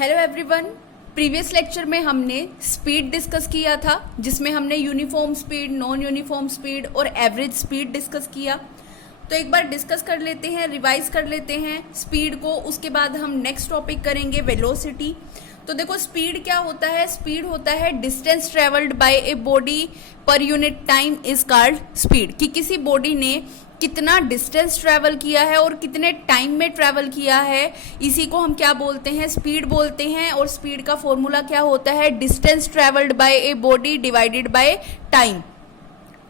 Hello everyone. Previous lecture में हमने speed discuss किया था, जिसमें हमने uniform speed, non uniform speed और एवरेज स्पीड डिस्कस किया। तो एक बार डिस्कस कर लेते हैं, रिवाइज कर लेते हैं स्पीड को। उसके बाद हम नेक्स्ट टॉपिक करेंगे वेलोसिटी। तो देखो स्पीड क्या होता है। स्पीड होता है distance travelled by a body per unit time is called speed, कि किसी बॉडी ने कितना डिस्टेंस ट्रैवल किया है और कितने टाइम में ट्रैवल किया है, इसी को हम क्या बोलते हैं, स्पीड बोलते हैं। और स्पीड का फॉर्मूला क्या होता है, distance travelled bye a body divided by time.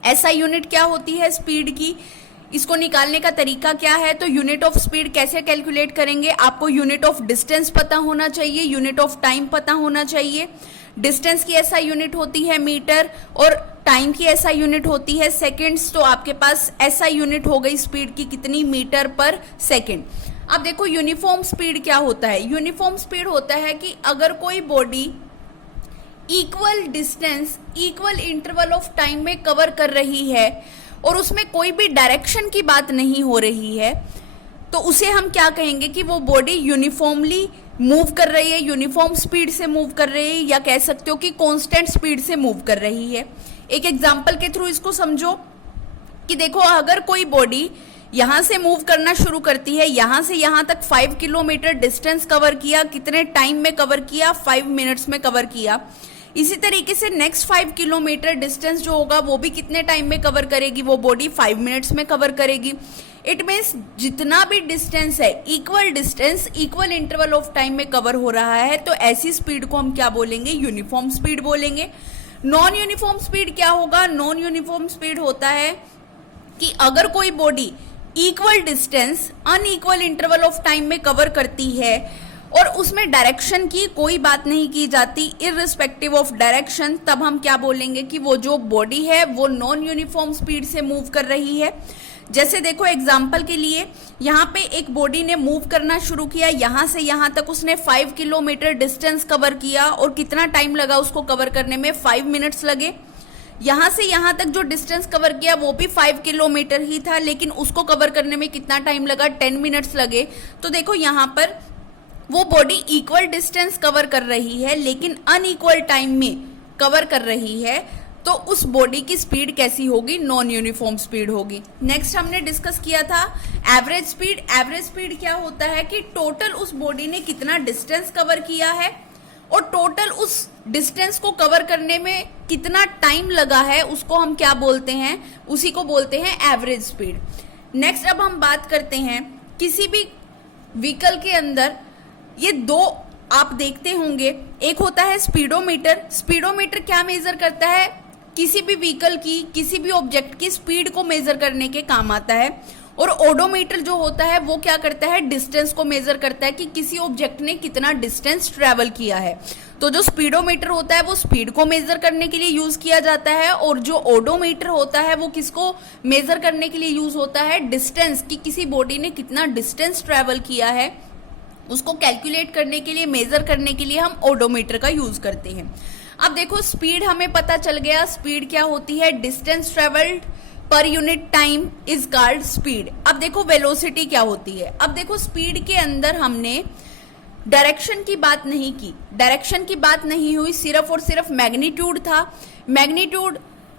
ऐसा यूनिट क्या होती है स्पीड की, इसको निकालने का तरीका क्या है। तो यूनिट ऑफ स्पीड कैसे कैलकुलेट करेंगे, आपको यूनिट ऑफ डिस्टेंस पता होना चाहिए, यूनिट ऑफ टाइम पता होना चाहिए। डिस्टेंस की ऐसा यूनिट होती है मीटर और टाइम की ऐसा यूनिट होती है सेकंड्स। तो आपके पास ऐसा यूनिट हो गई स्पीड की कितनी, मीटर पर सेकंड। अब देखो यूनिफॉर्म स्पीड क्या होता है। यूनिफॉर्म स्पीड होता है कि अगर कोई body equal distance equal interval of time में कवर कर रही है और उसमें कोई भी डायरेक्शन की बात नहीं हो रही है, तो उसे हम क्या कहेंगे कि वो बॉडी यूनिफॉर्मली मूव कर रही है, यूनिफॉर्म स्पीड से मूव कर रही है, या कह सकते हो कि कांस्टेंट स्पीड से मूव कर रही है। एक एग्जांपल के थ्रू इसको समझो कि देखो अगर कोई बॉडी यहां से मूव करना शुरू करती है, यहां से यहां तक 5 किलोमीटर डिस्टेंस कवर किया, कितने टाइम में कवर किया, 5 मिनट्स में कवर किया। इसी तरीके से नेक्स्ट 5 किलोमीटर डिस्टेंस जो होगा वो भी कितने टाइम में कवर करेगी, वो बॉडी 5 मिनट्स में कवर करेगी। इट मीन्स जितना भी डिस्टेंस है equal distance equal interval of time में कवर हो रहा है, तो ऐसी स्पीड को हम क्या बोलेंगे, यूनिफॉर्म स्पीड बोलेंगे। नॉन यूनिफॉर्म स्पीड क्या होगा, नॉन यूनिफॉर्म स्पीड होता है कि अगर कोई body equal distance unequal interval of time में कवर करती है और उसमें डायरेक्शन की कोई बात नहीं की जाती, इररिस्पेक्टिव ऑफ डायरेक्शन, तब हम क्या बोलेंगे कि वो जो बॉडी है वो नॉन यूनिफॉर्म स्पीड से मूव कर रही है। जैसे देखो एग्जाम्पल के लिए यहाँ पे एक बॉडी ने मूव करना शुरू किया, यहाँ से यहाँ तक उसने 5 किलोमीटर डिस्टेंस कवर किया और कितना टाइम लगा उसको कवर करने में, 5 मिनट्स लगे। यहाँ से यहाँ तक जो डिस्टेंस कवर किया वो भी 5 किलोमीटर ही था, लेकिन उसको कवर करने में कितना टाइम लगा, 10 मिनट्स लगे। तो देखो यहाँ पर वो बॉडी इक्वल डिस्टेंस कवर कर रही है लेकिन अनइक्वल टाइम में कवर कर रही है, तो उस बॉडी की स्पीड कैसी होगी, नॉन यूनिफॉर्म स्पीड होगी। नेक्स्ट हमने डिस्कस किया था एवरेज स्पीड। एवरेज स्पीड क्या होता है कि टोटल उस बॉडी ने कितना डिस्टेंस कवर किया है और टोटल उस डिस्टेंस को कवर करने में कितना टाइम लगा है, उसको हम क्या बोलते हैं, उसी को बोलते हैं एवरेज स्पीड। नेक्स्ट अब हम बात करते हैं किसी भी व्हीकल के अंदर ये दो आप देखते होंगे, एक होता है स्पीडोमीटर। स्पीडोमीटर क्या मेजर करता है, किसी भी व्हीकल की, किसी भी ऑब्जेक्ट की स्पीड को मेजर करने के काम आता है। और ओडोमीटर जो होता है वो क्या करता है, डिस्टेंस को मेजर करता है कि किसी ऑब्जेक्ट ने कितना डिस्टेंस ट्रेवल किया है। तो जो स्पीडोमीटर होता है वो स्पीड को मेजर करने के लिए यूज किया जाता है, और जो ओडोमीटर होता है वो किसको मेजर करने के लिए यूज होता है, डिस्टेंस, कि किसी बॉडी ने कितना डिस्टेंस ट्रेवल किया है उसको कैलकुलेट करने के लिए, मेजर करने के लिए हम ओडोमीटर का यूज करते हैं। अब देखो स्पीड हमें पता चल गया, स्पीड क्या होती है, distance travelled per unit time is called speed. अब देखो वेलोसिटी क्या होती है। अब देखो स्पीड के अंदर हमने डायरेक्शन की बात नहीं की, डायरेक्शन की बात नहीं हुई, सिर्फ और सिर्फ मैग्नीट्यूड था। मैग्नीट्यूड,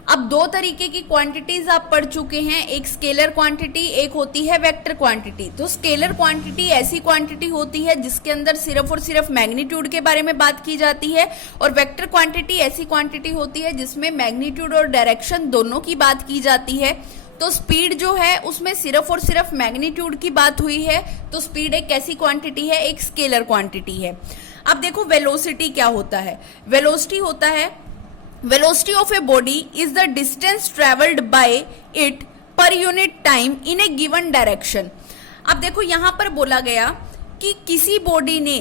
अब दो तरीके की क्वांटिटीज आप पढ़ चुके हैं, एक स्केलर क्वांटिटी, एक होती है वेक्टर क्वांटिटी। तो स्केलर क्वांटिटी ऐसी क्वांटिटी होती है जिसके अंदर सिर्फ और सिर्फ मैग्नीट्यूड के बारे में बात की जाती है, और वेक्टर क्वांटिटी ऐसी क्वांटिटी होती है जिसमें मैग्नीट्यूड और डायरेक्शन दोनों की बात की जाती है। तो स्पीड जो है उसमें सिर्फ और सिर्फ मैग्नीट्यूड की बात हुई है, तो स्पीड एक कैसी क्वांटिटी है, एक स्केलर क्वांटिटी है। अब देखो वेलोसिटी क्या होता है। वेलोसिटी होता है, velocity of a body is the distance traveled by it per unit time in a given direction। अब देखो यहां पर बोला गया कि किसी बॉडी ने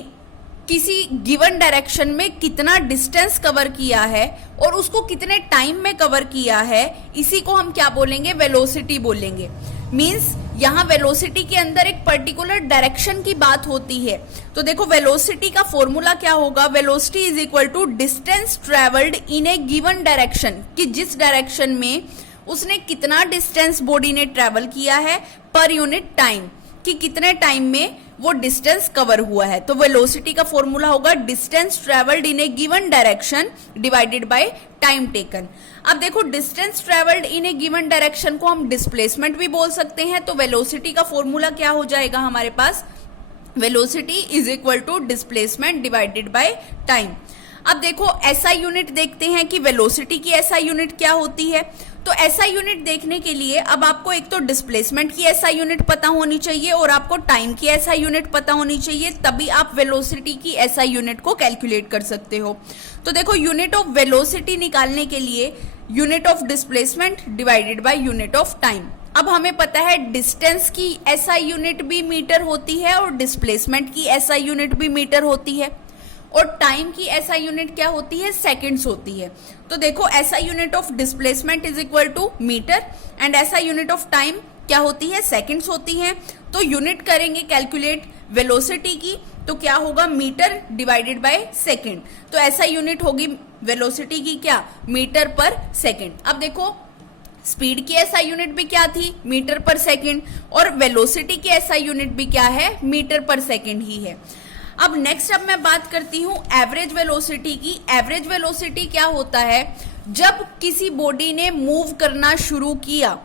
किसी गिवन डायरेक्शन में कितना डिस्टेंस कवर किया है और उसको कितने टाइम में कवर किया है, इसी को हम क्या बोलेंगे, वेलोसिटी बोलेंगे। मींस यहाँ वेलोसिटी के अंदर एक पर्टिकुलर डायरेक्शन की बात होती है। तो देखो वेलोसिटी का फॉर्मूला क्या होगा, velocity is equal to distance travelled in a given direction, कि जिस डायरेक्शन में उसने कितना डिस्टेंस बॉडी ने ट्रेवल किया है पर यूनिट टाइम। कि कितने टाइम में वो डिस्टेंस कवर हुआ है। तो वेलोसिटी का फॉर्मूला होगा distance travelled in a given direction divided by time taken. अब देखो distance travelled in a given direction को हम डिस्प्लेसमेंट भी बोल सकते हैं। तो वेलोसिटी का फॉर्मूला क्या हो जाएगा हमारे पास, velocity is equal to displacement divided by time. अब देखो एसआई यूनिट देखते हैं कि वेलोसिटी की एसआई यूनिट क्या होती है। तो एसआई यूनिट देखने के लिए अब आपको एक तो डिस्प्लेसमेंट की एसआई यूनिट पता होनी चाहिए और आपको टाइम की एसआई यूनिट पता होनी चाहिए, तभी आप वेलोसिटी की एसआई यूनिट को कैलकुलेट कर सकते हो। तो देखो यूनिट ऑफ वेलोसिटी निकालने के लिए unit of displacement divided by unit of time. अब हमें पता है डिस्टेंस की एसआई यूनिट भी मीटर होती है और डिस्प्लेसमेंट की एसआई यूनिट भी मीटर होती है, और टाइम की एसआई यूनिट क्या होती है, सेकंड्स होती है। तो देखो SI unit of displacement is equal to metre and SI unit of time क्या होती है, सेकंड्स होती है। तो यूनिट करेंगे कैलकुलेट वेलोसिटी की, तो क्या होगा मीटर डिवाइडेड बाय सेकंड। तो एसआई यूनिट होगी वेलोसिटी की क्या, मीटर पर सेकंड। अब देखो स्पीड की एसआई यूनिट भी क्या थी, मीटर पर सेकंड, और वेलोसिटी की एसआई यूनिट भी क्या है, मीटर पर सेकंड ही है। अब नेक्स्ट अब मैं बात करती हूं एवरेज वेलोसिटी की। एवरेज वेलोसिटी क्या होता है, जब किसी बॉडी ने मूव करना शुरू किया,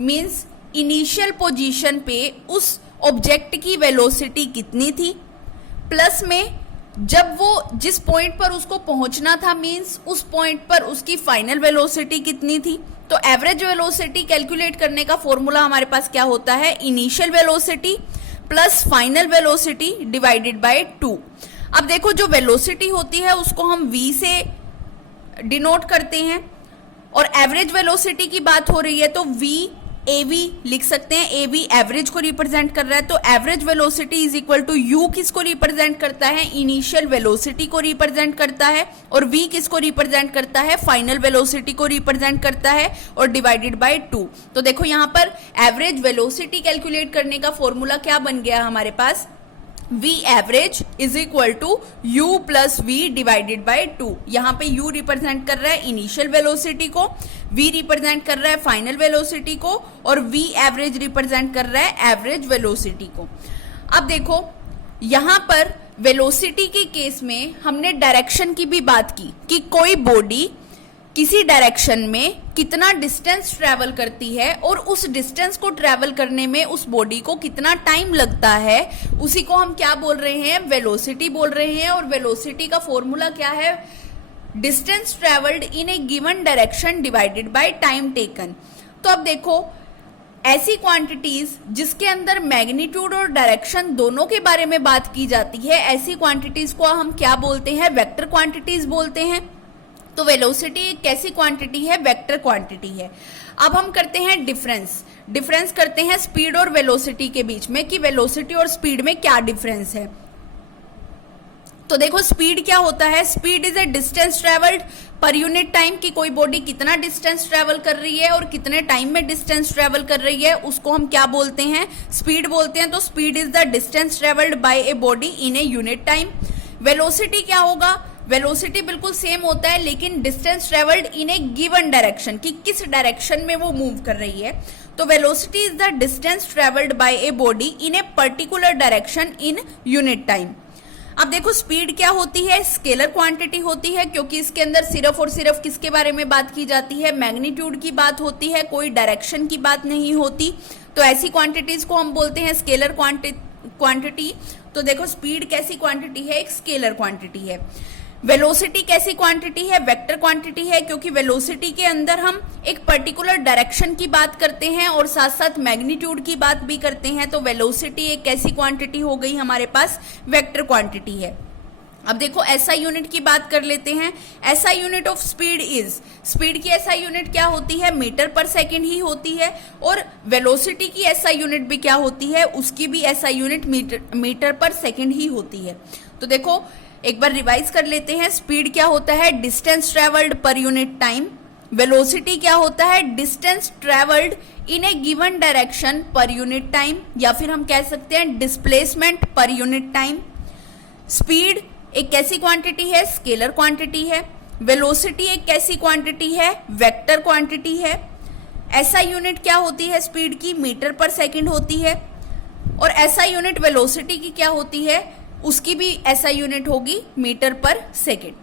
मींस इनिशियल पोजीशन पे उस ऑब्जेक्ट की वेलोसिटी कितनी थी, प्लस में जब वो जिस पॉइंट पर उसको पहुंचना था, मींस उस पॉइंट पर उसकी फाइनल वेलोसिटी कितनी थी। तो एवरेज वेलोसिटी कैलकुलेट करने का फॉर्मूला हमारे पास क्या होता है, initial velocity plus final velocity divided by 2। अब देखो जो वेलोसिटी होती है उसको हम v से डिनोट करते हैं, और एवरेज वेलोसिटी की बात हो रही है तो v av लिख सकते हैं। av एवरेज को रिप्रेजेंट कर रहा है, तो average velocity is equal to u किसको रिप्रेजेंट करता है, इनिशियल वेलोसिटी को रिप्रेजेंट करता है, और v किसको रिप्रेजेंट करता है, फाइनल वेलोसिटी को रिप्रेजेंट करता है, और डिवाइडेड बाय 2। तो देखो यहाँ पर एवरेज वेलोसिटी कैलकुलेट करने का फॉर्मूला क्या बन गया हमारे पास, v average is equal to u plus v divided by 2। यहाँ पे u रिप्रेजेंट कर रहा है इनिशियल वेलोसिटी को, v रिप्रेजेंट कर रहा है फाइनल वेलोसिटी को, और v एवरेज रिप्रेजेंट कर रहा है एवरेज वेलोसिटी को। अब देखो यहाँ पर वेलोसिटी के केस में हमने डायरेक्शन की भी बात की कि कोई बॉडी किसी डायरेक्शन में कितना डिस्टेंस ट्रेवल करती है और उस डिस्टेंस को ट्रेवल करने में उस बॉडी को कितना टाइम लगता है, उसी को हम क्या बोल रहे हैं, वेलोसिटी बोल रहे हैं। और वेलोसिटी का फॉर्मूला क्या है, distance travelled in a given direction divided by time taken. तो अब देखो ऐसी क्वांटिटीज जिसके अंदर मैग्नीट्यूड और डायरेक्शन दोनों के बारे में बात की जाती है, ऐसी क्वांटिटीज को हम क्या बोलते हैं, वेक्टर क्वांटिटीज बोलते हैं। तो वेलोसिटी एक कैसी क्वांटिटी है, वेक्टर क्वांटिटी है। अब हम करते हैं डिफरेंस करते हैं स्पीड और वेलोसिटी के बीच में कि वेलोसिटी और स्पीड में क्या डिफरेंस है। तो देखो स्पीड क्या होता है, speed is a distance travelled per unit time, कि कोई बॉडी कितना डिस्टेंस ट्रेवल कर रही है और कितने टाइम में डिस्टेंस ट्रेवल कर रही है, उसको हम क्या बोलते हैं, स्पीड बोलते हैं। तो speed is the distance travelled by a body in a unit time. Velocity क्या होगा, वेलोसिटी बिल्कुल सेम होता है लेकिन distance travelled in a given direction, कि किस डायरेक्शन में वो मूव कर रही है। तो velocity is the distance travelled by a body in a particular direction in unit time. अब देखो स्पीड क्या होती है, स्केलर क्वांटिटी होती है, क्योंकि इसके अंदर सिर्फ और सिर्फ किसके बारे में बात की जाती है, मैग्नीट्यूड की बात होती है, कोई डायरेक्शन की बात नहीं होती। तो ऐसी क्वांटिटीज को हम बोलते हैं स्केलर क्वांटिटी। तो देखो स्पीड कैसी क्वांटिटी है, एक स्केलर क्वांटिटी है। वेलोसिटी कैसी क्वांटिटी है, वेक्टर क्वांटिटी है, क्योंकि वेलोसिटी के अंदर हम एक पर्टिकुलर डायरेक्शन की बात करते हैं और साथ साथ मैग्नीट्यूड की बात भी करते हैं। तो वेलोसिटी एक कैसी क्वांटिटी हो गई हमारे पास, वेक्टर क्वांटिटी है। अब देखो एसआई यूनिट की बात कर लेते हैं। SI unit of speed is, speed की एसआई यूनिट क्या होती है, मीटर पर सेकेंड ही होती है, और वेलोसिटी की एसआई यूनिट भी क्या होती है, उसकी भी एसआई यूनिट मीटर पर सेकेंड ही होती है। तो देखो एक बार रिवाइज कर लेते हैं। स्पीड क्या होता है, distance travelled per unit time. Velocity क्या होता है, distance travelled in a given direction per unit time, या फिर हम कह सकते हैं displacement per unit time. Speed एक कैसी क्वांटिटी है, स्केलर क्वांटिटी है। वेलोसिटी एक कैसी क्वांटिटी है, वेक्टर क्वांटिटी है। एसआई यूनिट क्या होती है स्पीड की, मीटर पर सेकंड होती है। और एसआई यूनिट वेलोसिटी की क्या होती है, उसकी भी एसआई यूनिट होगी मीटर पर सेकेंड।